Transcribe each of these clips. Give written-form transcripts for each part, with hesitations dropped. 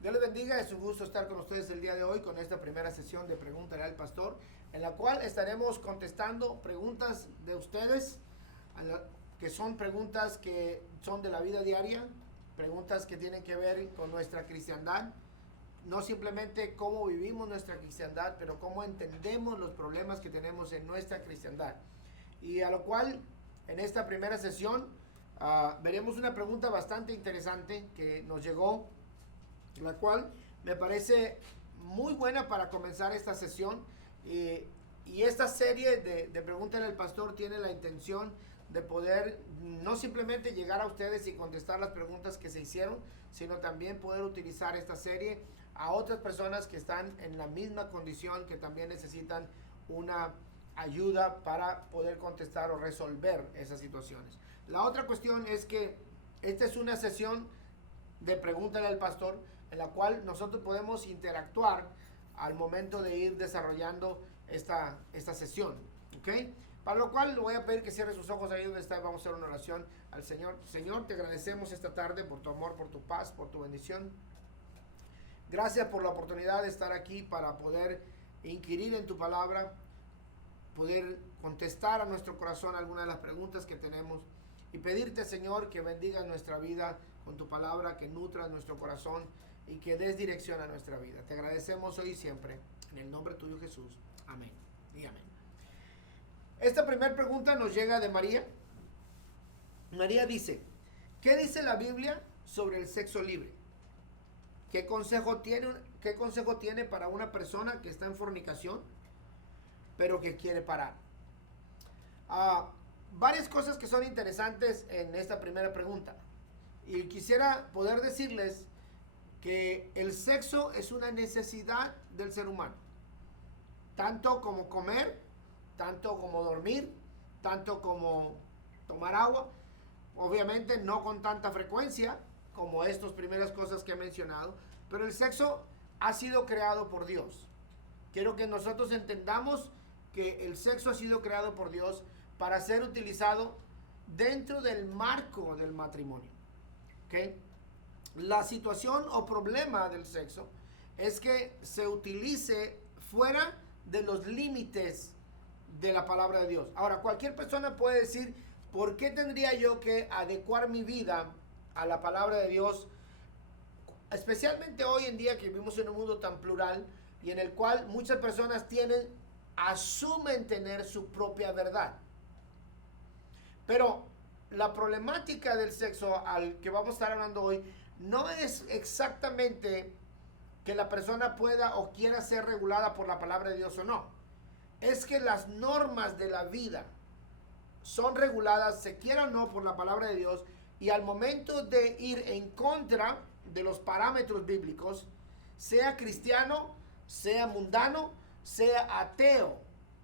Dios les bendiga, es un gusto estar con ustedes el día de hoy con esta primera sesión de Pregúntale al Pastor, en la cual estaremos contestando preguntas de ustedes, que son preguntas que son de la vida diaria, preguntas que tienen que ver con nuestra cristiandad, no simplemente cómo vivimos nuestra cristiandad, pero cómo entendemos los problemas que tenemos en nuestra cristiandad. Y a lo cual, en esta primera sesión, veremos una pregunta bastante interesante que nos llegó, la cual me parece muy buena para comenzar esta sesión. Y esta serie de Pregúntale al Pastor tiene la intención de poder no simplemente llegar a ustedes y contestar las preguntas que se hicieron, sino también poder utilizar esta serie a otras personas que están en la misma condición, que también necesitan una ayuda para poder contestar o resolver esas situaciones. La otra cuestión es que esta es una sesión de Pregúntale al Pastor, en la cual nosotros podemos interactuar al momento de ir desarrollando esta sesión, ¿ok? Para lo cual le voy a pedir que cierre sus ojos ahí donde está. Vamos a hacer una oración al Señor. Señor, te agradecemos esta tarde por tu amor, por tu paz, por tu bendición. Gracias por la oportunidad de estar aquí para poder inquirir en tu palabra, poder contestar a nuestro corazón algunas de las preguntas que tenemos y pedirte, Señor, que bendiga nuestra vida con tu palabra, que nutra nuestro corazón y que des dirección a nuestra vida. Te agradecemos hoy y siempre, en el nombre tuyo, Jesús. Amén y amén. Esta primera pregunta nos llega de María. María dice: ¿qué dice la Biblia sobre el sexo libre? ¿Qué consejo tiene para una persona que está en fornicación, pero que quiere parar? Varias cosas que son interesantes en esta primera pregunta. Y quisiera poder decirles que el sexo es una necesidad del ser humano. Tanto como comer, tanto como dormir, tanto como tomar agua. Obviamente no con tanta frecuencia como estas primeras cosas que he mencionado, pero el sexo ha sido creado por Dios. Quiero que nosotros entendamos que el sexo ha sido creado por Dios para ser utilizado dentro del marco del matrimonio. ¿Okay? La situación o problema del sexo es que se utilice fuera de los límites de la palabra de Dios. Ahora, cualquier persona puede decir: ¿por qué tendría yo que adecuar mi vida a la palabra de Dios? Especialmente hoy en día que vivimos en un mundo tan plural y en el cual muchas personas asumen tener su propia verdad. Pero la problemática del sexo al que vamos a estar hablando hoy no es exactamente que la persona pueda o quiera ser regulada por la palabra de Dios o no. Es que las normas de la vida son reguladas, se quiera o no, por la palabra de Dios, y al momento de ir en contra de los parámetros bíblicos, sea cristiano, sea mundano, sea ateo,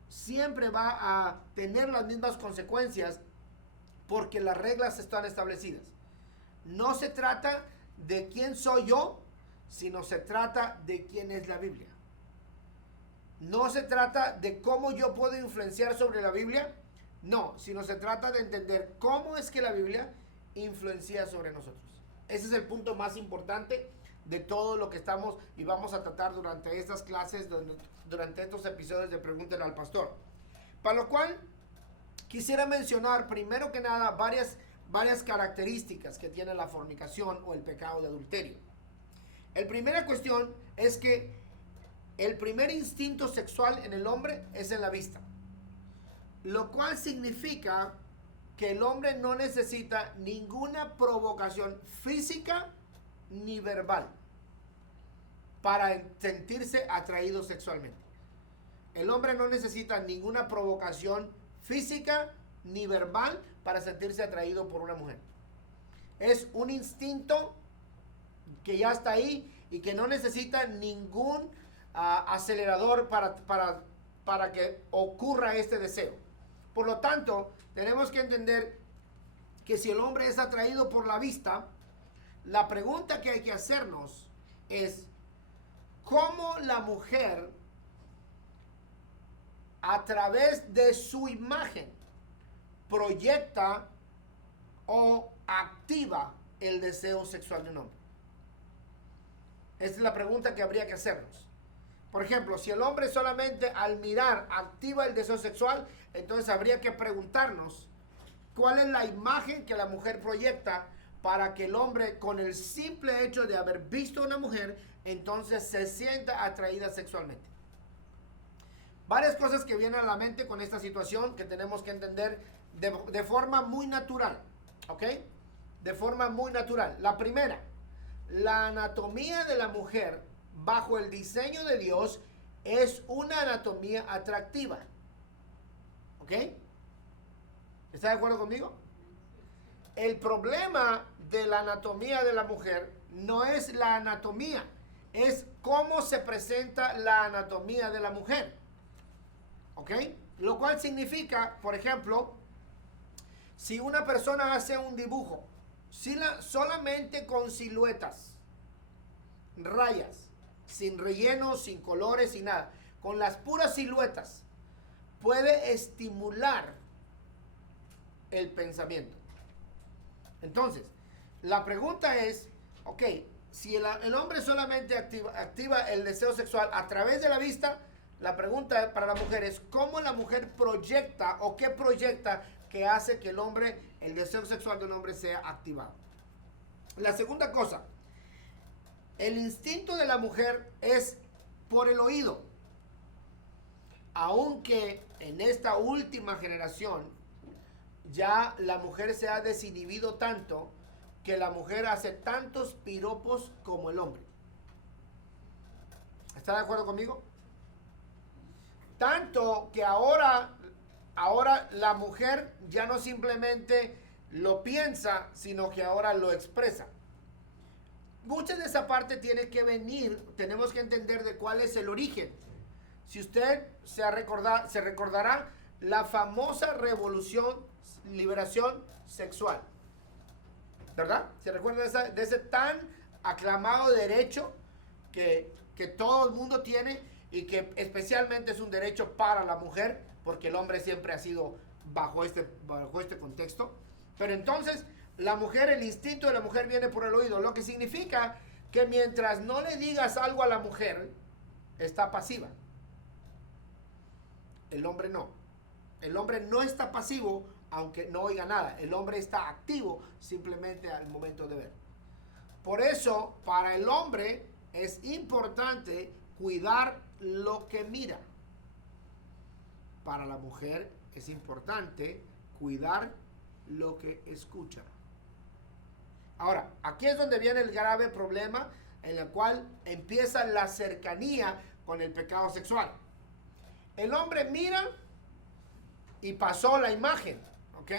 siempre va a tener las mismas consecuencias porque las reglas están establecidas. No se trata de quién soy yo, sino se trata de quién es la Biblia. No se trata de cómo yo puedo influenciar sobre la Biblia, no, sino se trata de entender cómo es que la Biblia influencia sobre nosotros. Ese es el punto más importante de todo lo que estamos y vamos a tratar durante estas clases, durante estos episodios de Pregúntale al Pastor. Para lo cual quisiera mencionar primero que nada varias características que tiene la fornicación o el pecado de adulterio. La primera cuestión es que el primer instinto sexual en el hombre es en la vista, lo cual significa que el hombre no necesita ninguna provocación física ni verbal para sentirse atraído sexualmente. El hombre no necesita ninguna provocación física ni verbal para sentirse atraído por una mujer. Es un instinto que ya está ahí y que no necesita ningún acelerador para que ocurra este deseo. Por lo tanto, tenemos que entender que si el hombre es atraído por la vista, la pregunta que hay que hacernos es: ¿cómo la mujer, a través de su imagen, proyecta o activa el deseo sexual de un hombre? Esa es la pregunta que habría que hacernos. Por ejemplo, si el hombre solamente al mirar activa el deseo sexual, entonces habría que preguntarnos cuál es la imagen que la mujer proyecta para que el hombre, con el simple hecho de haber visto a una mujer, entonces se sienta atraída sexualmente. Varias cosas que vienen a la mente con esta situación que tenemos que entender de forma muy natural, ¿ok? De forma muy natural. La primera, la anatomía de la mujer bajo el diseño de Dios es una anatomía atractiva, ¿ok? ¿Está de acuerdo conmigo? El problema de la anatomía de la mujer no es la anatomía, es cómo se presenta la anatomía de la mujer. ¿Ok? Lo cual significa, por ejemplo, si una persona hace un dibujo solamente con siluetas, rayas, sin relleno, sin colores, sin nada, con las puras siluetas, puede estimular el pensamiento. Entonces, la pregunta es, ok, si el hombre solamente activa el deseo sexual a través de la vista, la pregunta para la mujer es cómo la mujer proyecta o qué proyecta que hace que el deseo sexual de un hombre sea activado. La segunda cosa, el instinto de la mujer es por el oído. Aunque en esta última generación ya la mujer se ha desinhibido tanto que la mujer hace tantos piropos como el hombre. ¿Está de acuerdo conmigo? Tanto que ahora la mujer ya no simplemente lo piensa, sino que ahora lo expresa. Mucha de esa parte tiene que venir, tenemos que entender de cuál es el origen. Si usted se recordará la famosa liberación sexual, ¿verdad? ¿Se recuerda de ese tan aclamado derecho que todo el mundo tiene y que especialmente es un derecho para la mujer, porque el hombre siempre ha sido bajo este contexto? Pero entonces la mujer, el instinto de la mujer viene por el oído, lo que significa que mientras no le digas algo a la mujer, está pasiva. El hombre no. El hombre no está pasivo aunque no oiga nada. El hombre está activo simplemente al momento de ver. Por eso, para el hombre es importante cuidar lo que mira. Para la mujer es importante cuidar lo que escucha. Ahora, aquí es donde viene el grave problema en el cual empieza la cercanía con el pecado sexual. El hombre mira y pasó la imagen, ¿ok?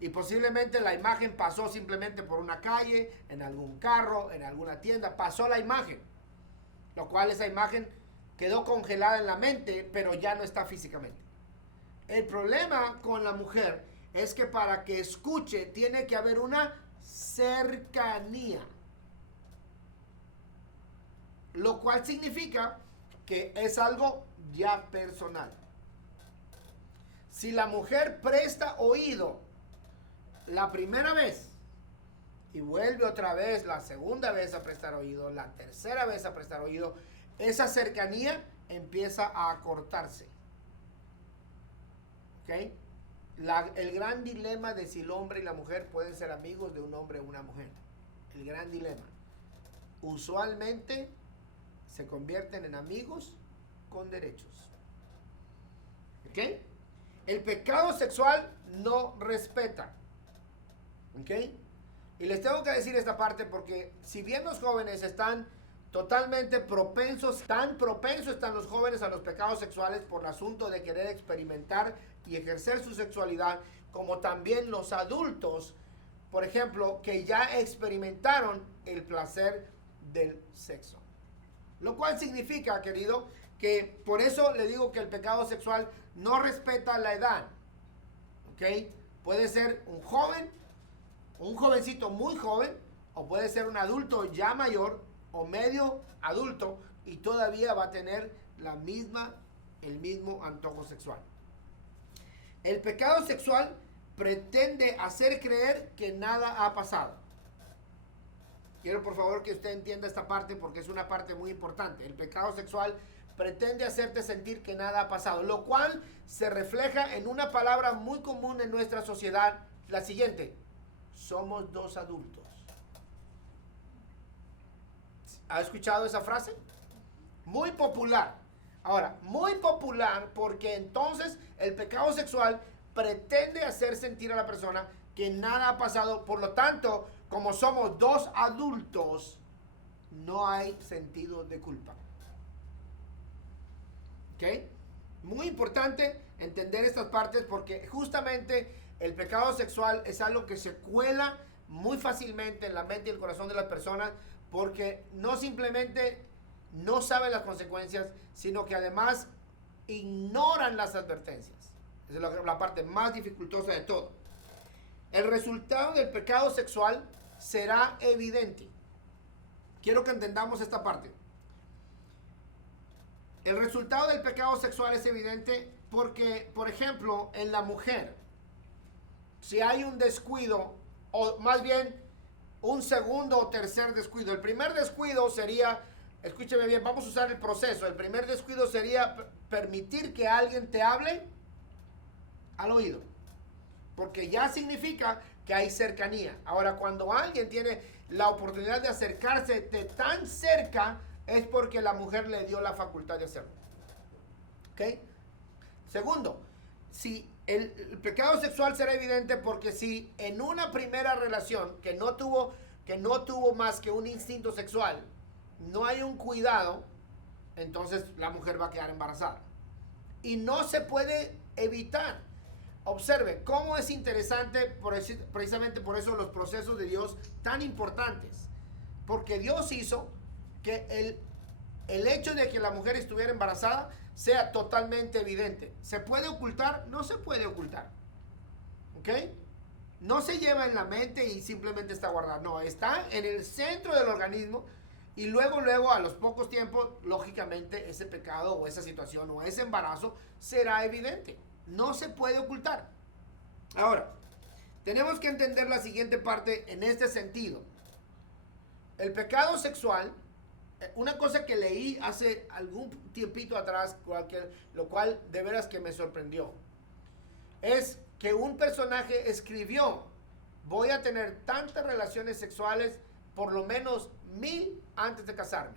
Y posiblemente la imagen pasó simplemente por una calle, en algún carro, en alguna tienda, pasó la imagen. Lo cual esa imagen quedó congelada en la mente, pero ya no está físicamente. El problema con la mujer es que para que escuche tiene que haber una cercanía. Lo cual significa que es algo ya personal. Si la mujer presta oído la primera vez y vuelve otra vez la segunda vez a prestar oído, la tercera vez a prestar oído, esa cercanía empieza a acortarse. ¿Ok? El gran dilema de si el hombre y la mujer pueden ser amigos de un hombre o una mujer. El gran dilema. Usualmente se convierten en amigos con derechos. ¿Ok? El pecado sexual no respeta. ¿Ok? Y les tengo que decir esta parte porque si bien los jóvenes están totalmente propensos, tan propensos están los jóvenes a los pecados sexuales por el asunto de querer experimentar y ejercer su sexualidad, como también los adultos, por ejemplo, que ya experimentaron el placer del sexo. Lo cual significa, querido, que por eso le digo que el pecado sexual no respeta la edad. ¿Ok? Puede ser un joven, un jovencito muy joven, o puede ser un adulto ya mayor o medio adulto y todavía va a tener el mismo antojo sexual. El pecado sexual pretende hacer creer que nada ha pasado. Quiero por favor que usted entienda esta parte porque es una parte muy importante. El pecado sexual pretende hacerte sentir que nada ha pasado, lo cual se refleja en una palabra muy común en nuestra sociedad, la siguiente: somos dos adultos. ¿Ha escuchado esa frase? Muy popular. Ahora, muy popular porque entonces el pecado sexual pretende hacer sentir a la persona que nada ha pasado. Por lo tanto, como somos dos adultos, no hay sentido de culpa. ¿Ok? Muy importante entender estas partes porque justamente el pecado sexual es algo que se cuela muy fácilmente en la mente y el corazón de las personas porque no simplemente no saben las consecuencias, sino que además ignoran las advertencias. Esa es la parte más dificultosa de todo. El resultado del pecado sexual será evidente. Quiero que entendamos esta parte. El resultado del pecado sexual es evidente porque, por ejemplo, en la mujer, si hay un descuido, o más bien un segundo o tercer descuido. El primer descuido sería, escúcheme bien, vamos a usar el proceso. El primer descuido sería permitir que alguien te hable al oído, porque ya significa que hay cercanía. Ahora, cuando alguien tiene la oportunidad de acercarse de tan cerca, es porque la mujer le dio la facultad de hacerlo. ¿Ok? Segundo, si el pecado sexual será evidente porque si en una primera relación que no tuvo más que un instinto sexual, no hay un cuidado, entonces la mujer va a quedar embarazada. Y no se puede evitar. Observe cómo es interesante, precisamente por eso los procesos de Dios tan importantes. Porque Dios hizo que el hecho de que la mujer estuviera embarazada sea totalmente evidente. ¿Se puede ocultar? No se puede ocultar. ¿Ok? No se lleva en la mente y simplemente está guardada. No, está en el centro del organismo y luego a los pocos tiempos, lógicamente, ese pecado o esa situación o ese embarazo será evidente. No se puede ocultar. Ahora, tenemos que entender la siguiente parte en este sentido. El pecado sexual, una cosa que leí hace algún tiempito atrás, lo cual de veras que me sorprendió, es que un personaje escribió: voy a tener tantas relaciones sexuales, por lo menos 1000 antes de casarme.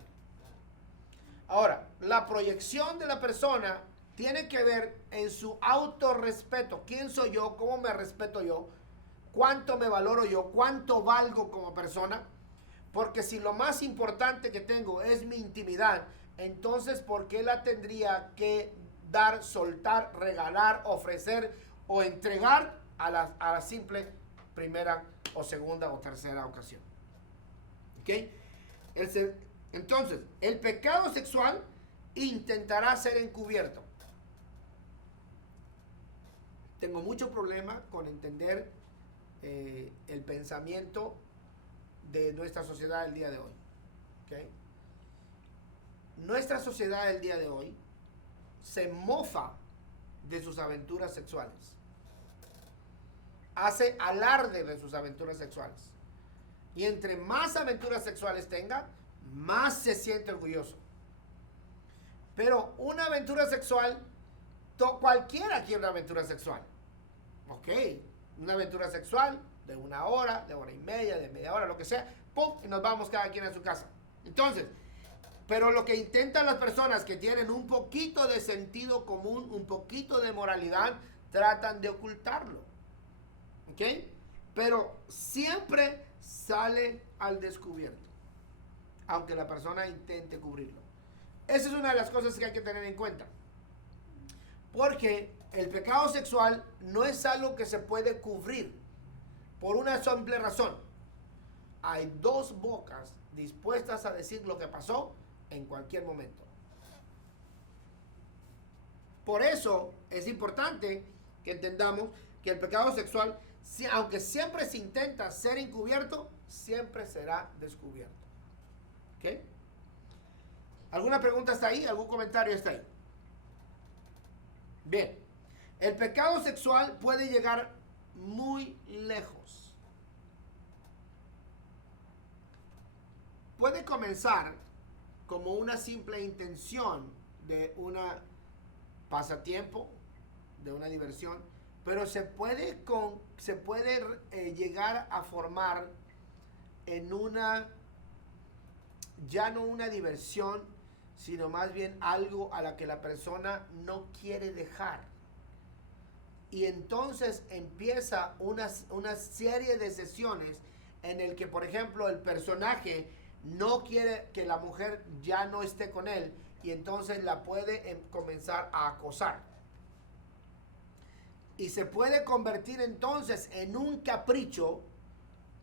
Ahora, la proyección de la persona tiene que ver en su autorrespeto. ¿Quién soy yo? ¿Cómo me respeto yo? ¿Cuánto me valoro yo? ¿Cuánto valgo como persona? Porque si lo más importante que tengo es mi intimidad, entonces ¿por qué la tendría que dar, soltar, regalar, ofrecer o entregar a la simple primera o segunda o tercera ocasión? ¿Ok? Entonces, el pecado sexual intentará ser encubierto. Tengo mucho problema con entender el pensamiento de nuestra sociedad el día de hoy. ¿Okay? Nuestra sociedad el día de hoy se mofa de sus aventuras sexuales. Hace alarde de sus aventuras sexuales. Y entre más aventuras sexuales tenga, más se siente orgulloso. Pero una aventura sexual, cualquiera quiere una aventura sexual. Ok, una aventura sexual de 1 hora, de 1 hora y media, de media hora, lo que sea, ¡pum! Y nos vamos cada quien a su casa. Entonces, pero lo que intentan las personas que tienen un poquito de sentido común, un poquito de moralidad, tratan de ocultarlo. ¿Ok? Pero siempre sale al descubierto, aunque la persona intente cubrirlo. Esa es una de las cosas que hay que tener en cuenta. Porque el pecado sexual no es algo que se puede cubrir por una simple razón. Hay 2 bocas dispuestas a decir lo que pasó en cualquier momento. Por eso es importante que entendamos que el pecado sexual, aunque siempre se intenta ser encubierto, siempre será descubierto. ¿Ok? ¿Alguna pregunta hasta ahí? ¿Algún comentario hasta ahí? Bien, el pecado sexual puede llegar muy lejos. puede comenzar como una simple intención de una pasatiempo, de una diversión, pero se puede llegar a formar en una, ya no una diversión, sino más bien algo a la que la persona no quiere dejar. Y entonces empieza una serie de sesiones en el que, por ejemplo, el personaje no quiere que la mujer ya no esté con él y entonces la puede comenzar a acosar. Y se puede convertir entonces en un capricho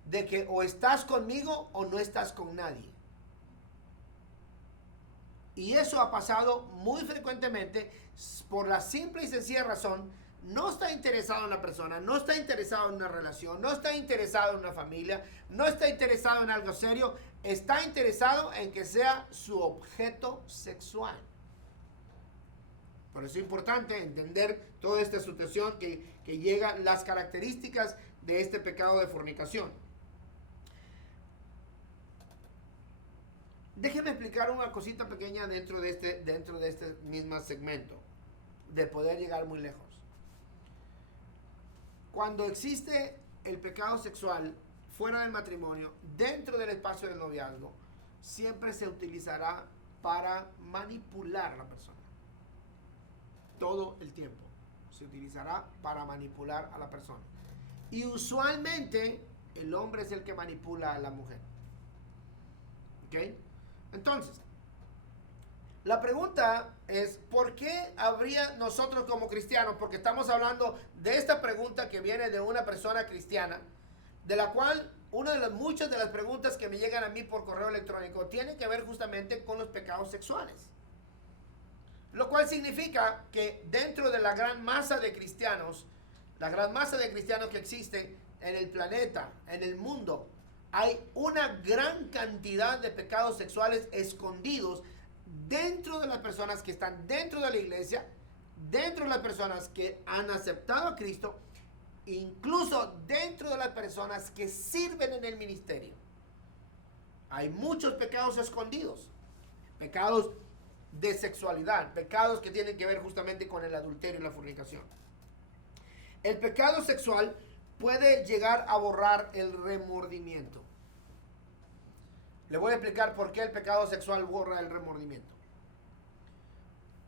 de que o estás conmigo o no estás con nadie. Y eso ha pasado muy frecuentemente por la simple y sencilla razón: no está interesado en la persona, no está interesado en una relación, no está interesado en una familia, no está interesado en algo serio, está interesado en que sea su objeto sexual. Por eso es importante entender toda esta situación que llega, las características de este pecado de fornicación. Déjenme explicar una cosita pequeña dentro de este mismo segmento, de poder llegar muy lejos. Cuando existe el pecado sexual fuera del matrimonio, dentro del espacio del noviazgo, siempre se utilizará para manipular a la persona. Todo el tiempo se utilizará para manipular a la persona. Y usualmente el hombre es el que manipula a la mujer. ¿Ok? Entonces, la pregunta es, ¿por qué habría nosotros como cristianos? Porque estamos hablando de esta pregunta que viene de una persona cristiana, de la cual muchas de las preguntas que me llegan a mí por correo electrónico tienen que ver justamente con los pecados sexuales. Lo cual significa que dentro de la gran masa de cristianos que existe en el planeta, en el mundo, hay una gran cantidad de pecados sexuales escondidos dentro de las personas que están dentro de la iglesia, dentro de las personas que han aceptado a Cristo, incluso dentro de las personas que sirven en el ministerio. Hay muchos pecados escondidos, pecados de sexualidad, pecados que tienen que ver justamente con el adulterio y la fornicación. El pecado sexual puede llegar a borrar el remordimiento. Le voy a explicar por qué el pecado sexual borra el remordimiento.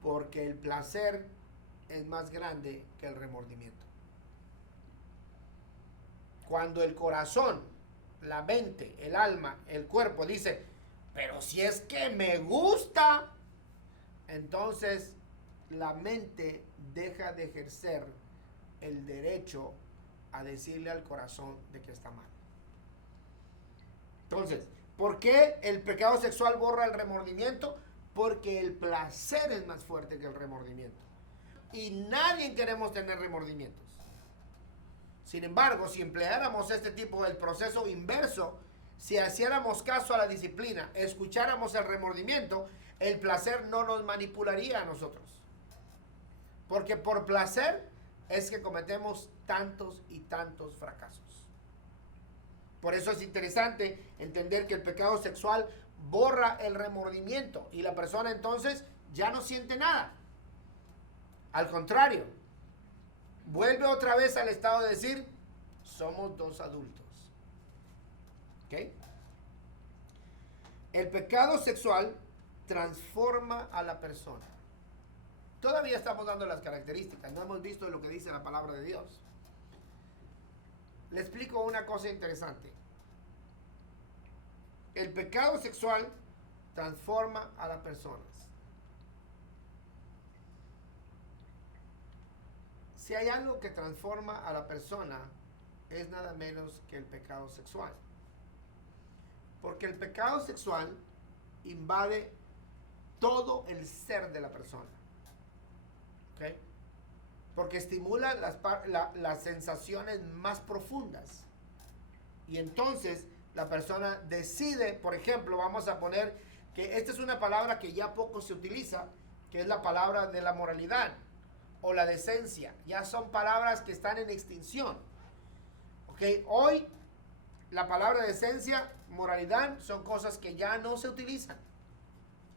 Porque el placer es más grande que el remordimiento. Cuando el corazón, la mente, el alma, el cuerpo dice, pero si es que me gusta, entonces la mente deja de ejercer el derecho a decirle al corazón de que está mal. Entonces, ¿por qué el pecado sexual borra el remordimiento? Porque el placer es más fuerte que el remordimiento. Y nadie queremos tener remordimientos. Sin embargo, si empleáramos este tipo del proceso inverso, si hiciéramos caso a la disciplina, escucháramos el remordimiento, el placer no nos manipularía a nosotros. Porque por placer es que cometemos tantos y tantos fracasos. Por eso es interesante entender que el pecado sexual borra el remordimiento y la persona entonces ya no siente nada. Al contrario, vuelve otra vez al estado de decir, somos dos adultos. ¿Ok? El pecado sexual transforma a la persona. Todavía estamos dando las características, no hemos visto lo que dice la palabra de Dios. Le explico una cosa interesante. El pecado sexual transforma a las personas. Si hay algo que transforma a la persona, es nada menos que el pecado sexual. Porque el pecado sexual invade todo el ser de la persona. ¿Ok? Porque estimula las sensaciones más profundas. Y entonces la persona decide, por ejemplo, vamos a poner que esta es una palabra que ya poco se utiliza, que es la palabra de la moralidad o la decencia. Ya son palabras que están en extinción. ¿Ok? Hoy la palabra decencia, moralidad, son cosas que ya no se utilizan.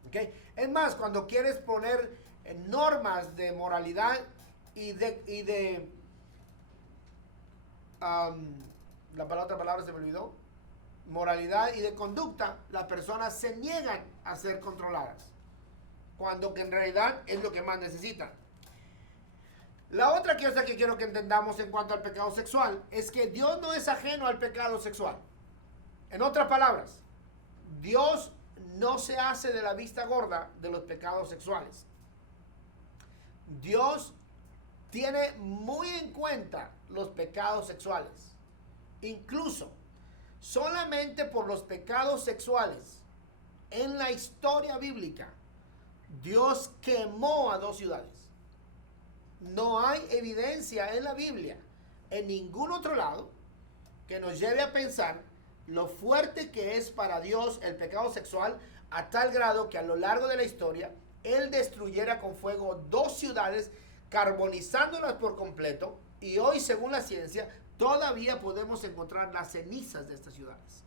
¿Okay? Es más, cuando quieres poner normas de moralidad la otra palabra se me olvidó, moralidad y de conducta, las personas se niegan a ser controladas, cuando que en realidad es lo que más necesitan. La otra cosa que quiero que entendamos en cuanto al pecado sexual es que Dios no es ajeno al pecado sexual. En otras palabras, Dios no se hace de la vista gorda de los pecados sexuales. Dios tiene muy en cuenta los pecados sexuales. Incluso, solamente por los pecados sexuales en la historia bíblica, Dios quemó a 2 ciudades. No hay evidencia en la Biblia, en ningún otro lado, que nos lleve a pensar lo fuerte que es para Dios el pecado sexual, a tal grado que a lo largo de la historia Él destruyera con fuego 2 ciudades, carbonizándolas por completo, y hoy, según la ciencia, todavía podemos encontrar las cenizas de estas ciudades.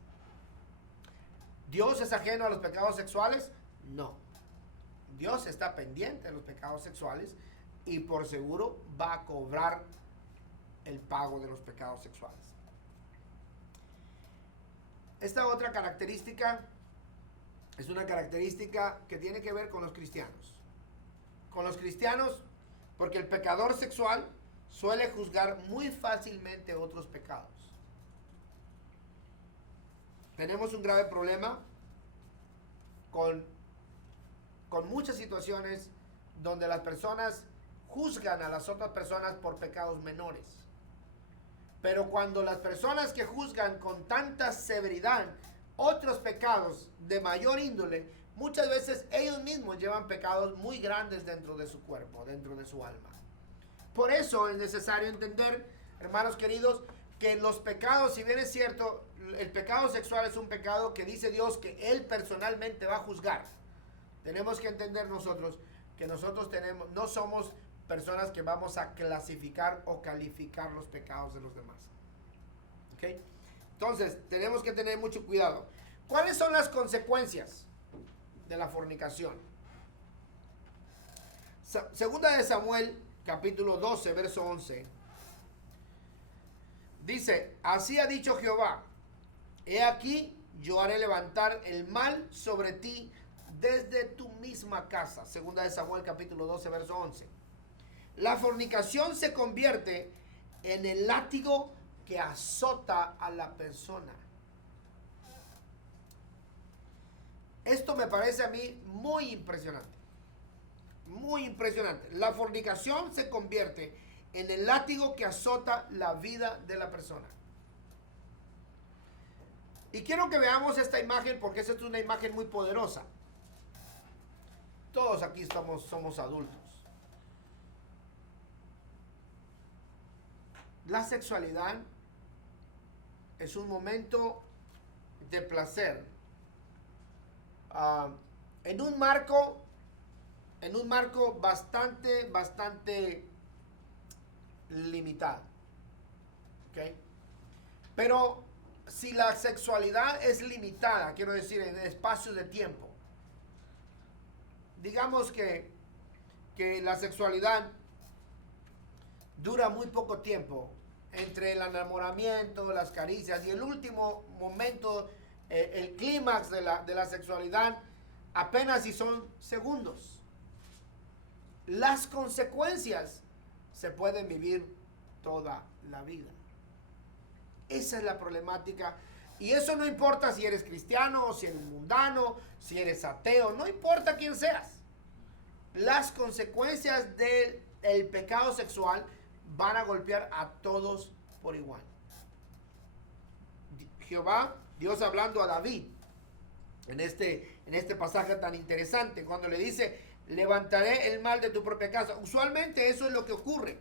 ¿Dios es ajeno a los pecados sexuales? No. Dios está pendiente de los pecados sexuales y por seguro va a cobrar el pago de los pecados sexuales. Esta otra característica es una característica que tiene que ver con los cristianos. Con los cristianos, porque el pecador sexual suele juzgar muy fácilmente otros pecados. Tenemos un grave problema con muchas situaciones donde las personas juzgan a las otras personas por pecados menores. Pero cuando las personas que juzgan con tanta severidad otros pecados de mayor índole, muchas veces ellos mismos llevan pecados muy grandes dentro de su cuerpo, dentro de su alma. Por eso es necesario entender, hermanos queridos, que los pecados, si bien es cierto, el pecado sexual es un pecado que dice Dios que Él personalmente va a juzgar. Tenemos que entender nosotros que nosotros no somos personas que vamos a clasificar o calificar los pecados de los demás. ¿Okay? Entonces, tenemos que tener mucho cuidado. ¿Cuáles son las consecuencias de la fornicación? Segunda de Samuel, capítulo 12, verso 11. Dice, así ha dicho Jehová, he aquí, yo haré levantar el mal sobre ti desde tu misma casa. Segunda de Samuel, capítulo 12, verso 11. La fornicación se convierte en el látigo que azota a la persona. Esto me parece a mí muy impresionante. Muy impresionante. La fornicación se convierte en el látigo que azota la vida de la persona. Y quiero que veamos esta imagen porque esta es una imagen muy poderosa. Todos aquí somos adultos. La sexualidad es un momento de placer en un marco bastante limitado. ¿Okay? Pero si la sexualidad es limitada, quiero decir, en espacios de tiempo, digamos que la sexualidad dura muy poco tiempo entre el enamoramiento, las caricias y el último momento, el clímax de la sexualidad, apenas si son segundos. Las consecuencias se pueden vivir toda la vida. Esa es la problemática. Y eso no importa si eres cristiano o si eres mundano, si eres ateo, no importa quién seas. Las consecuencias del pecado sexual van a golpear a todos por igual. Jehová, Dios hablando a David en este pasaje tan interesante, cuando le dice, levantaré el mal de tu propia casa. Usualmente eso es lo que ocurre.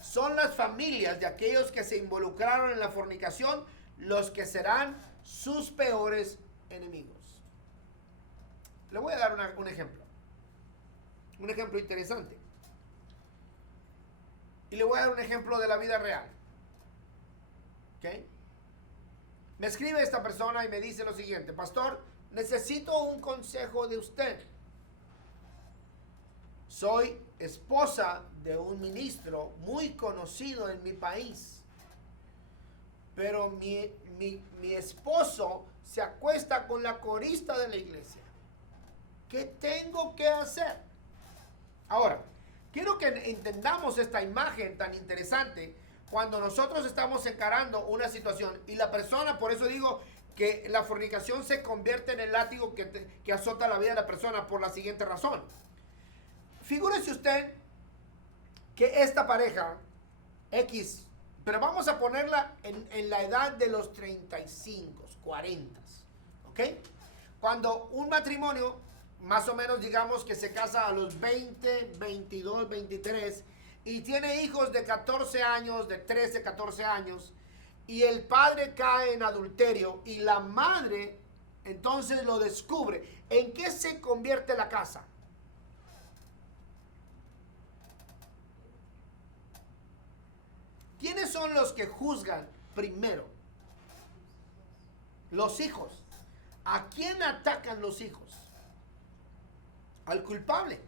Son las familias de aquellos que se involucraron en la fornicación los que serán sus peores enemigos. Le voy a dar un ejemplo. Un ejemplo interesante. Y le voy a dar un ejemplo de la vida real. ¿Ok? Me escribe esta persona y me dice lo siguiente: pastor, necesito un consejo de usted. Soy esposa de un ministro muy conocido en mi país, pero mi esposo se acuesta con la corista de la iglesia. ¿Qué tengo que hacer? Ahora, quiero que entendamos esta imagen tan interesante cuando nosotros estamos encarando una situación y la persona, por eso digo que la fornicación se convierte en el látigo que azota la vida de la persona, por la siguiente razón. Figúrese usted que esta pareja X, pero vamos a ponerla en la edad de los 35, 40, ¿ok? Cuando un matrimonio, más o menos digamos que se casa a los 20, 22, 23 y tiene hijos de 14 años, de 13, 14 años, y el padre cae en adulterio y la madre entonces lo descubre. ¿En qué se convierte la casa? ¿Quiénes son los que juzgan primero? Los hijos. ¿A quién atacan los hijos? Al culpable.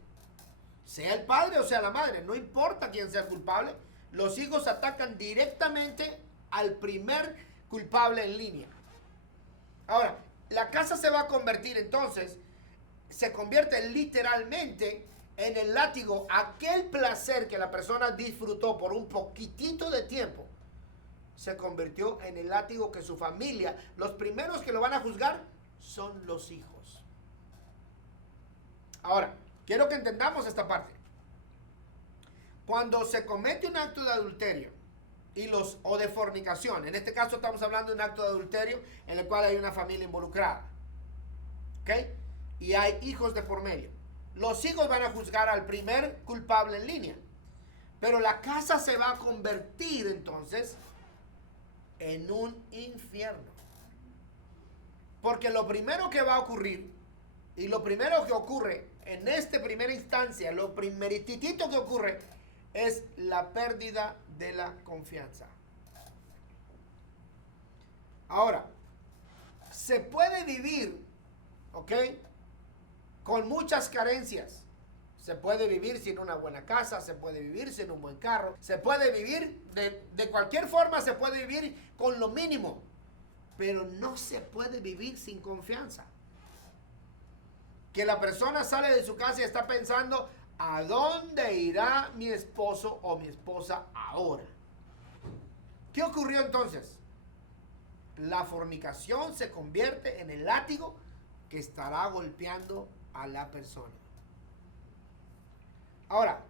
Sea el padre o sea la madre, no importa quién sea el culpable, los hijos atacan directamente al primer culpable en línea. Ahora, la casa se va a convertir entonces, se convierte literalmente en el látigo. Aquel placer que la persona disfrutó por un poquitito de tiempo se convirtió en el látigo que su familia, los primeros que lo van a juzgar son los hijos. Ahora, quiero que entendamos esta parte. Cuando se comete un acto de adulterio o de fornicación, en este caso estamos hablando de un acto de adulterio en el cual hay una familia involucrada, ¿ok? Y hay hijos de por medio. Los hijos van a juzgar al primer culpable en línea. Pero la casa se va a convertir entonces en un infierno. Porque lo primero que va a ocurrir, y lo primero que ocurre en esta primera instancia, lo primeritito que ocurre, es la pérdida de la confianza. Ahora, se puede vivir, ¿ok?, con muchas carencias. Se puede vivir sin una buena casa, se puede vivir sin un buen carro, se puede vivir de cualquier forma, se puede vivir con lo mínimo, pero no se puede vivir sin confianza. Que la persona sale de su casa y está pensando: ¿a dónde irá mi esposo o mi esposa ahora? ¿Qué ocurrió entonces? La fornicación se convierte en el látigo que estará golpeando a la persona. Ahora,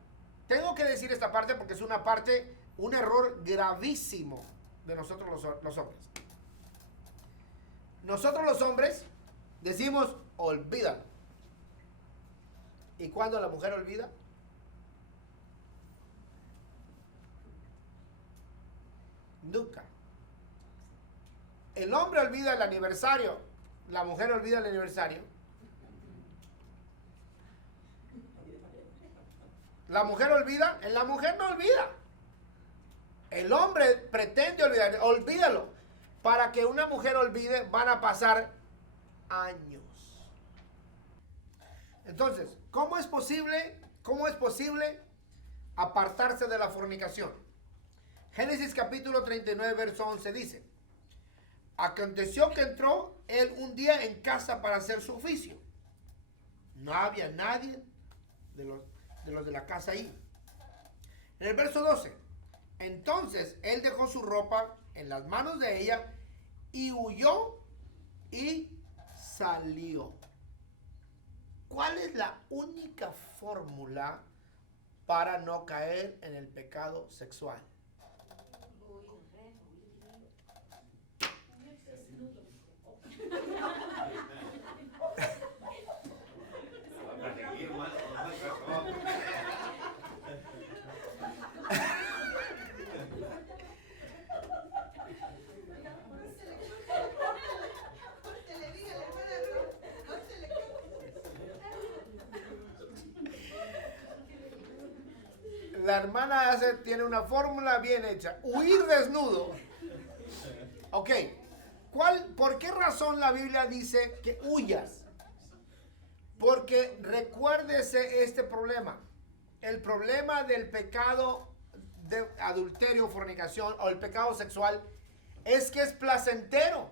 tengo que decir esta parte porque es un error gravísimo de nosotros los hombres. Nosotros los hombres decimos: olvídalo. ¿Y cuando la mujer olvida? Nunca. El hombre olvida el aniversario, la mujer olvida el aniversario. La mujer olvida, la mujer no olvida. El hombre pretende olvidar, olvídalo. Para que una mujer olvide van a pasar años. Entonces, ¿cómo es posible apartarse de la fornicación? Génesis capítulo 39, verso 11 dice: aconteció que entró él un día en casa para hacer su oficio. No había nadie de los de la casa ahí. En el verso 12, entonces él dejó su ropa en las manos de ella y huyó y salió. ¿Cuál es la única fórmula para no caer en el pecado sexual? La hermana tiene una fórmula bien hecha: huir desnudo. Ok, ¿cuál ¿por qué razón la Biblia dice que huyas? Porque recuérdese este problema. El problema del pecado de adulterio, fornicación o el pecado sexual es que es placentero.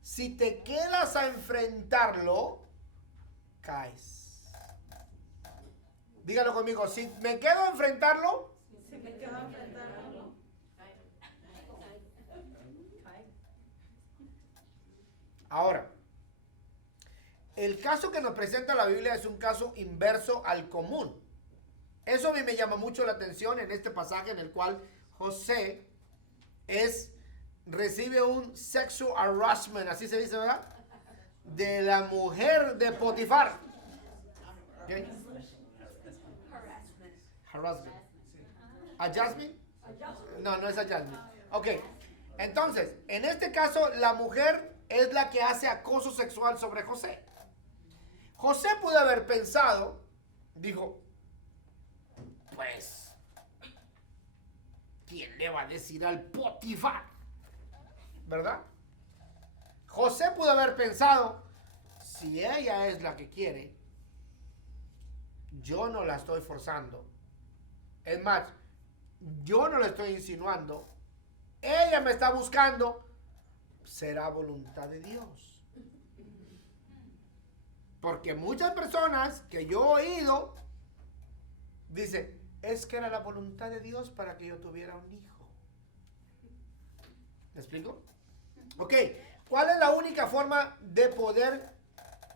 Si te quedas a enfrentarlo, caes. Dígalo conmigo, si me quedo a enfrentarlo, ahora, el caso que nos presenta la Biblia es un caso inverso al común. Eso a mí me llama mucho la atención en este pasaje en el cual José recibe un sexual harassment, así se dice, ¿verdad? De la mujer de Potifar. ¿Okay? Harassment. ¿A Jasmine? No, no es a Jasmine. Ok, entonces, en este caso, la mujer es la que hace acoso sexual sobre José. José pudo haber pensado, dijo, pues, ¿quién le va a decir al Potifar? ¿Verdad? José pudo haber pensado, si ella es la que quiere, yo no la estoy forzando. Es más, yo no le estoy insinuando. Ella me está buscando. Será voluntad de Dios. Porque muchas personas que yo he oído dicen, es que era la voluntad de Dios para que yo tuviera un hijo. ¿Me explico? Ok, ¿cuál es la única forma de poder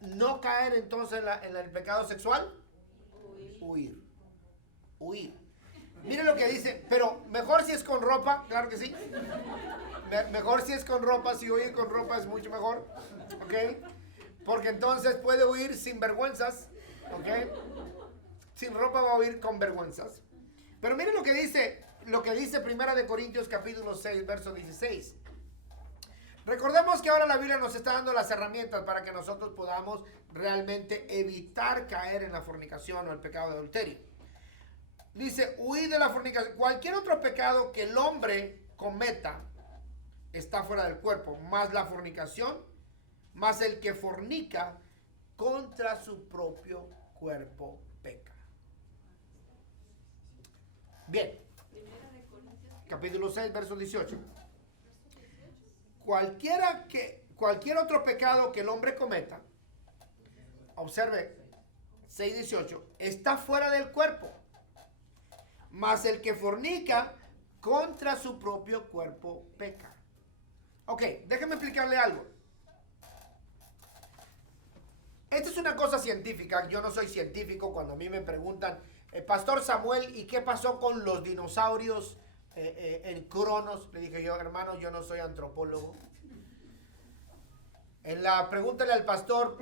no caer entonces en el pecado sexual? Huir. Huir. Miren lo que dice, pero mejor si es con ropa, claro que sí. Mejor si es con ropa, si huir con ropa es mucho mejor, ¿ok? Porque entonces puede huir sin vergüenzas, ¿ok? Sin ropa va a huir con vergüenzas. Pero miren lo que dice 1 Corintios capítulo 6, verso 16. Recordemos que ahora la Biblia nos está dando las herramientas para que nosotros podamos realmente evitar caer en la fornicación o el pecado de adulterio. Dice, huid de la fornicación. Cualquier otro pecado que el hombre cometa está fuera del cuerpo, más la fornicación, más el que fornica contra su propio cuerpo peca. Bien. Capítulo 6, verso 18. Cualquier otro pecado que el hombre cometa, observe 6:18, está fuera del cuerpo, mas el que fornica contra su propio cuerpo peca. Ok, déjeme explicarle algo. Esta es una cosa científica. Yo no soy científico. Cuando a mí me preguntan, Pastor Samuel, ¿y qué pasó con los dinosaurios en Cronos? Le dije yo, hermano, yo no soy antropólogo. En la Pregúntale al Pastor,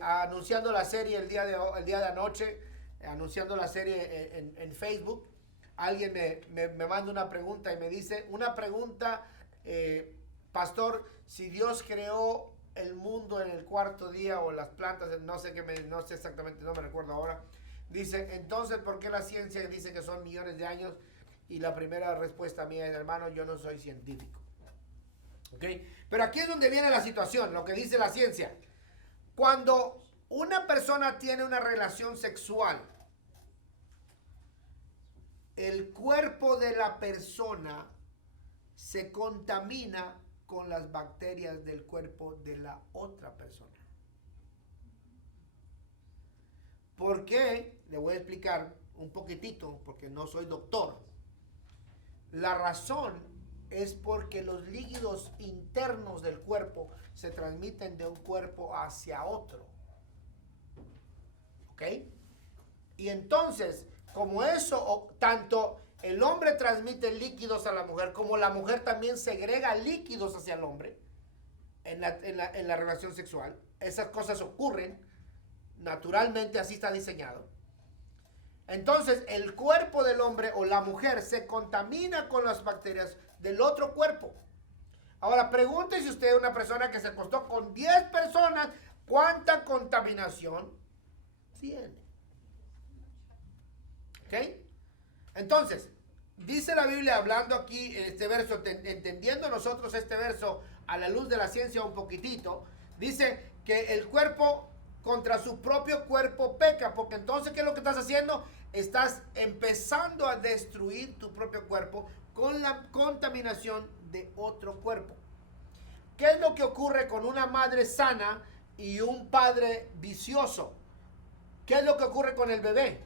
anunciando la serie el día de anoche, anunciando la serie en Facebook, alguien me manda una pregunta y me dice, una pregunta, Pastor, si Dios creó el mundo en el cuarto día o las plantas, no sé exactamente, no me recuerdo ahora, dice, entonces, ¿por qué la ciencia dice que son millones de años? Y la primera respuesta mía es, hermano, yo no soy científico. ¿Ok? Pero aquí es donde viene la situación, lo que dice la ciencia. Cuando una persona tiene una relación sexual, el cuerpo de la persona se contamina con las bacterias del cuerpo de la otra persona. ¿Por qué? Le voy a explicar un poquitito, porque no soy doctor. La razón es porque los líquidos internos del cuerpo se transmiten de un cuerpo hacia otro. ¿Ok? Y entonces, como eso, tanto el hombre transmite líquidos a la mujer, como la mujer también segrega líquidos hacia el hombre en la relación sexual. Esas cosas ocurren naturalmente, así está diseñado. Entonces, el cuerpo del hombre o la mujer se contamina con las bacterias del otro cuerpo. Ahora, pregúntese usted, una persona que se acostó con 10 personas, ¿cuánta contaminación tiene? ¿Ok? Entonces, dice la Biblia, hablando aquí en este verso, entendiendo nosotros este verso a la luz de la ciencia un poquitito, dice que el cuerpo contra su propio cuerpo peca, porque entonces, ¿qué es lo que estás haciendo? Estás empezando a destruir tu propio cuerpo con la contaminación de otro cuerpo. ¿Qué es lo que ocurre con una madre sana y un padre vicioso? ¿Qué es lo que ocurre con el bebé?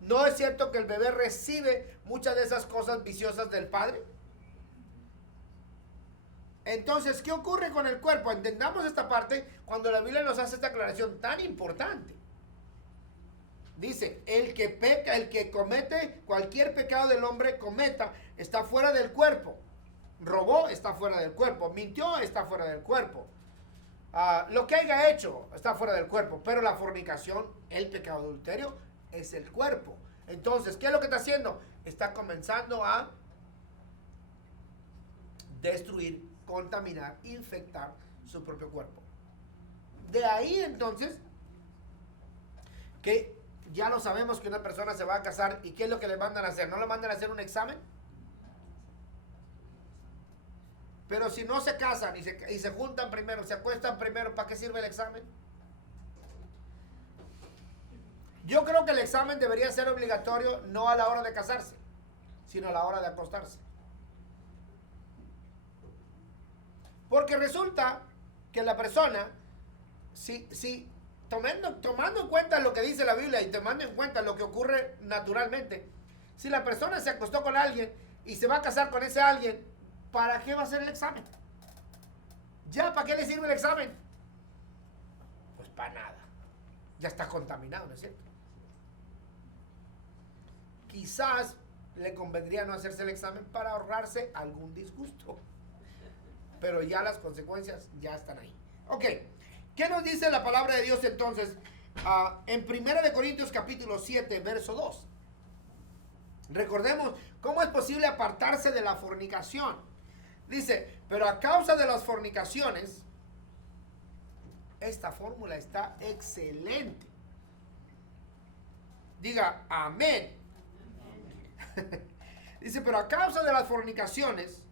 ¿No es cierto que el bebé recibe muchas de esas cosas viciosas del padre? Entonces, ¿qué ocurre con el cuerpo? Entendamos esta parte cuando la Biblia nos hace esta aclaración tan importante. Dice, el que peca, el que comete cualquier pecado del hombre cometa, está fuera del cuerpo. Robó, está fuera del cuerpo. Mintió, está fuera del cuerpo. Lo que haya hecho está fuera del cuerpo. Pero la fornicación, el pecado adulterio, es el cuerpo. Entonces, ¿qué es lo que está haciendo? Está comenzando a destruir, contaminar, infectar su propio cuerpo. De ahí entonces que ya lo sabemos que una persona se va a casar y ¿qué es lo que le mandan a hacer? ¿No le mandan a hacer un examen? Pero si no se casan y se juntan primero, se acuestan primero, ¿para qué sirve el examen? Yo creo que el examen debería ser obligatorio no a la hora de casarse, sino a la hora de acostarse. Porque resulta que la persona, si tomando en cuenta lo que dice la Biblia y tomando en cuenta lo que ocurre naturalmente, si la persona se acostó con alguien y se va a casar con ese alguien, ¿para qué va a hacer el examen? ¿Ya para qué le sirve el examen? Pues para nada. Ya está contaminado, ¿no es cierto? Quizás le convendría no hacerse el examen para ahorrarse algún disgusto. Pero ya las consecuencias ya están ahí. Ok, ¿qué nos dice la palabra de Dios entonces? En 1 Corintios capítulo 7, verso 2. Recordemos, ¿cómo es posible apartarse de la fornicación? Dice, pero a causa de las fornicaciones, esta fórmula está excelente. Diga, amén. Dice, pero a causa de las fornicaciones,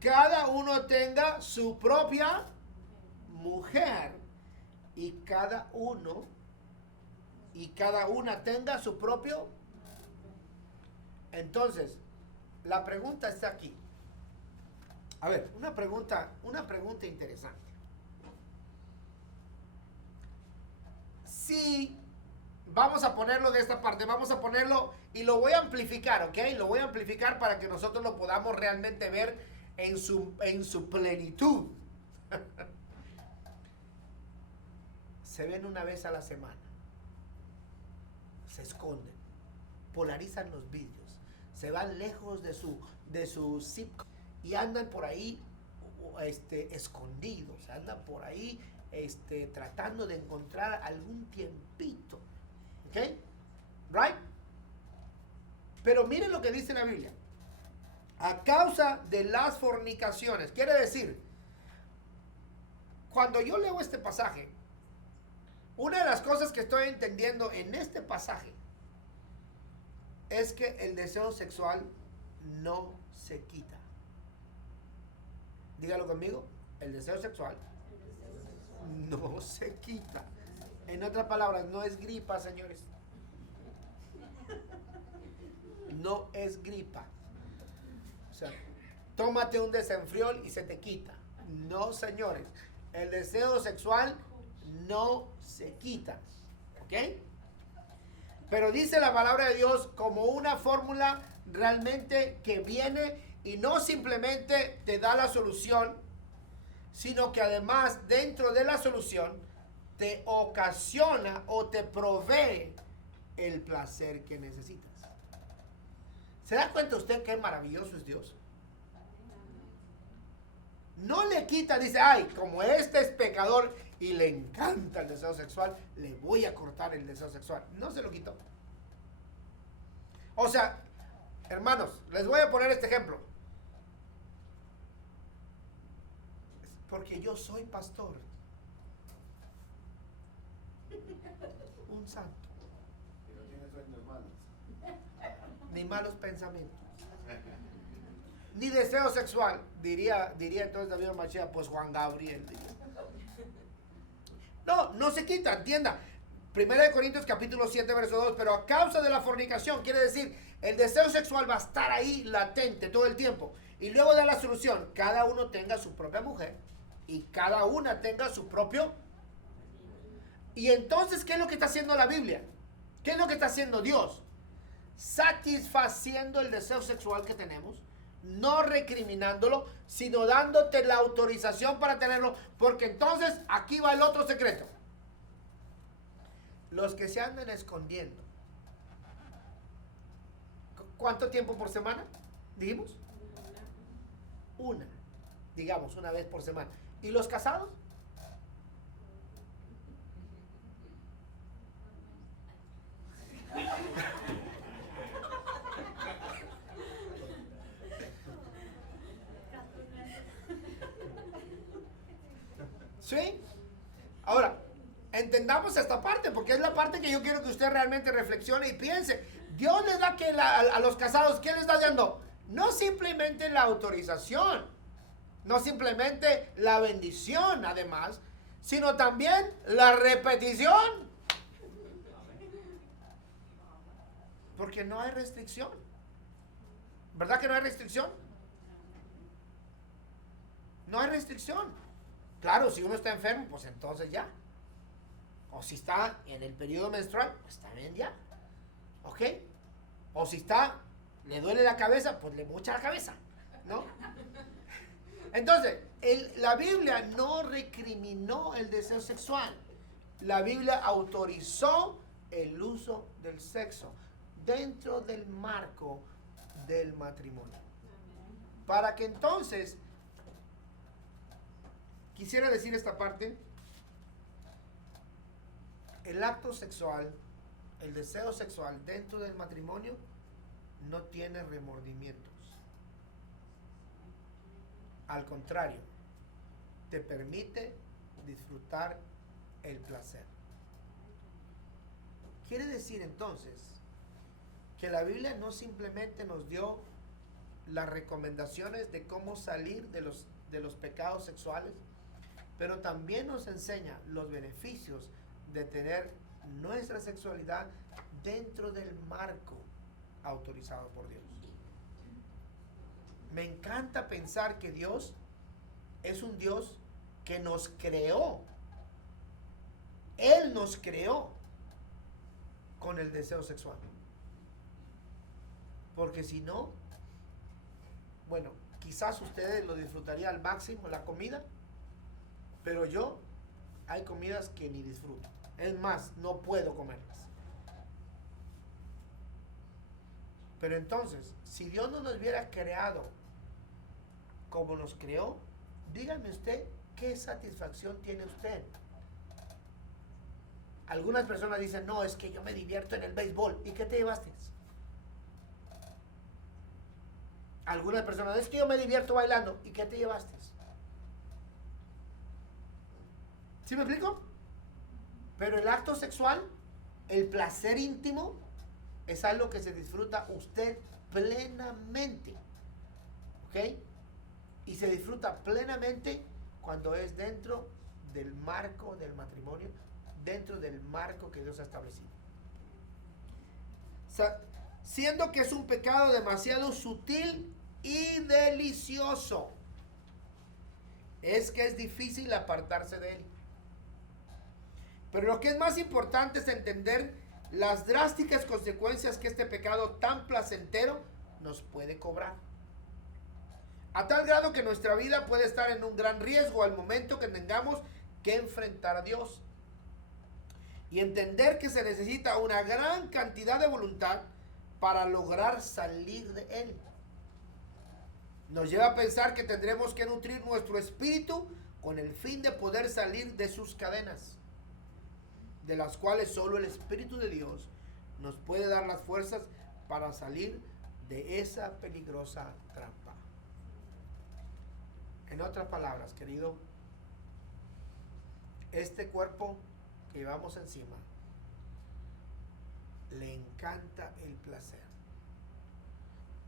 cada uno tenga su propia mujer y cada uno y cada una tenga su propio. Entonces, la pregunta está aquí. A ver, una pregunta interesante. Si vamos a ponerlo de esta parte, vamos a ponerlo y lo voy a amplificar, ¿ok? Lo voy a amplificar para que nosotros lo podamos realmente ver en su plenitud. Se ven una vez a la semana. Se esconden. Polarizan los vídeos. Se van lejos de su zip y andan por ahí escondidos. Andan por ahí tratando de encontrar algún tiempito. ¿Ok? ¿Right? Pero miren lo que dice la Biblia. A causa de las fornicaciones. Quiere decir, cuando yo leo este pasaje, una de las cosas que estoy entendiendo en este pasaje es que el deseo sexual no se quita. Dígalo conmigo, el deseo sexual no se quita. En otras palabras, no es gripa, señores. No es gripa. O sea, tómate un desenfriol y se te quita. No, señores. El deseo sexual no se quita. ¿Ok? Pero dice la palabra de Dios como una fórmula realmente que viene y no simplemente te da la solución, sino que además dentro de la solución te ocasiona o te provee el placer que necesitas. ¿Se da cuenta usted qué maravilloso es Dios? No le quita, dice, ay, como este es pecador y le encanta el deseo sexual, le voy a cortar el deseo sexual. No se lo quitó. O sea, hermanos, les voy a poner este ejemplo. Porque yo soy pastor. Un santo. Ni malos pensamientos. ni deseo sexual. Diría entonces David Machía, pues Juan Gabriel. Diría. No se quita, entienda. 1 Corintios capítulo 7, verso 2, pero a causa de la fornicación, quiere decir, el deseo sexual va a estar ahí latente todo el tiempo. Y luego da la solución, cada uno tenga su propia mujer y cada una tenga su propio. Y entonces, ¿qué es lo que está haciendo la Biblia? ¿Qué es lo que está haciendo Dios? Satisfaciendo el deseo sexual que tenemos, no recriminándolo, sino dándote la autorización para tenerlo, porque entonces aquí va el otro secreto. Los que se andan escondiendo, ¿cuánto tiempo por semana? Dijimos, digamos una vez por semana. ¿Y los casados? ¿Sí? Ahora, entendamos esta parte, porque es la parte que yo quiero que usted realmente reflexione y piense. Dios les da a los casados, ¿qué les está dando? No simplemente la autorización, no simplemente la bendición, además, sino también la repetición. Porque no hay restricción. ¿Verdad que no hay restricción? No hay restricción. Claro, si uno está enfermo, pues entonces ya. O si está en el periodo menstrual, pues también ya. ¿Ok? O si le duele la cabeza, pues le mocha la cabeza. ¿No? Entonces, la Biblia no recriminó el deseo sexual. La Biblia autorizó el uso del sexo dentro del marco del matrimonio. Para que entonces, quisiera decir esta parte, el acto sexual, el deseo sexual dentro del matrimonio no tiene remordimientos. Al contrario, te permite disfrutar el placer. Quiere decir entonces que la Biblia no simplemente nos dio las recomendaciones de cómo salir de los pecados sexuales, pero también nos enseña los beneficios de tener nuestra sexualidad dentro del marco autorizado por Dios. Me encanta pensar que Dios es un Dios que nos creó. Él nos creó con el deseo sexual. Porque si no, bueno, quizás ustedes lo disfrutarían al máximo la comida, pero yo hay comidas que ni disfruto. Es más, no puedo comerlas. Pero entonces, si Dios no nos hubiera creado como nos creó, dígame usted, ¿qué satisfacción tiene usted? Algunas personas dicen, no, es que yo me divierto en el béisbol. ¿Y qué te llevaste? Algunas personas, es que yo me divierto bailando. ¿Y qué te llevaste? ¿Sí me explico? Pero el acto sexual, el placer íntimo, es algo que se disfruta usted plenamente. ¿Ok? Y se disfruta plenamente cuando es dentro del marco del matrimonio, dentro del marco que Dios ha establecido. Siendo que es un pecado demasiado sutil y delicioso, es que es difícil apartarse de él. Pero lo que es más importante es entender las drásticas consecuencias que este pecado tan placentero nos puede cobrar. A tal grado que nuestra vida puede estar en un gran riesgo al momento que tengamos que enfrentar a Dios. Y entender que se necesita una gran cantidad de voluntad para lograr salir de él. Nos lleva a pensar que tendremos que nutrir nuestro espíritu con el fin de poder salir de sus cadenas, de las cuales solo el Espíritu de Dios nos puede dar las fuerzas para salir de esa peligrosa trampa. En otras palabras, querido, este cuerpo que llevamos encima le encanta el placer.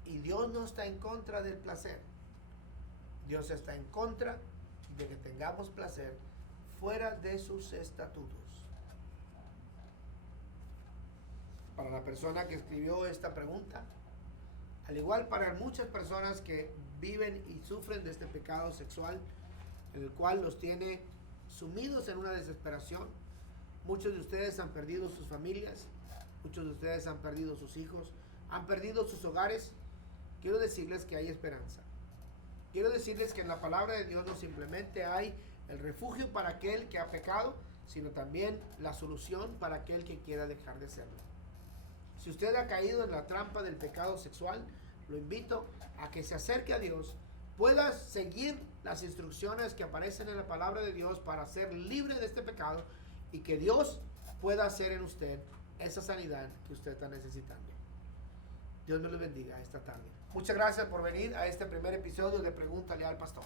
Y Dios no está en contra del placer. Dios está en contra de que tengamos placer fuera de sus estatutos. Para la persona que escribió esta pregunta, al igual para muchas personas que viven y sufren de este pecado sexual, en el cual los tiene sumidos en una desesperación. Muchos de ustedes han perdido sus familias, muchos de ustedes han perdido sus hijos, han perdido sus hogares. Quiero decirles que hay esperanza. Quiero decirles que en la palabra de Dios no simplemente hay el refugio para aquel que ha pecado, sino también la solución para aquel que quiera dejar de serlo. Si usted ha caído en la trampa del pecado sexual, lo invito a que se acerque a Dios, pueda seguir las instrucciones que aparecen en la palabra de Dios para ser libre de este pecado y que Dios pueda hacer en usted esa sanidad que usted está necesitando. Dios me lo bendiga esta tarde. Muchas gracias por venir a este primer episodio de Pregúntale al Pastor.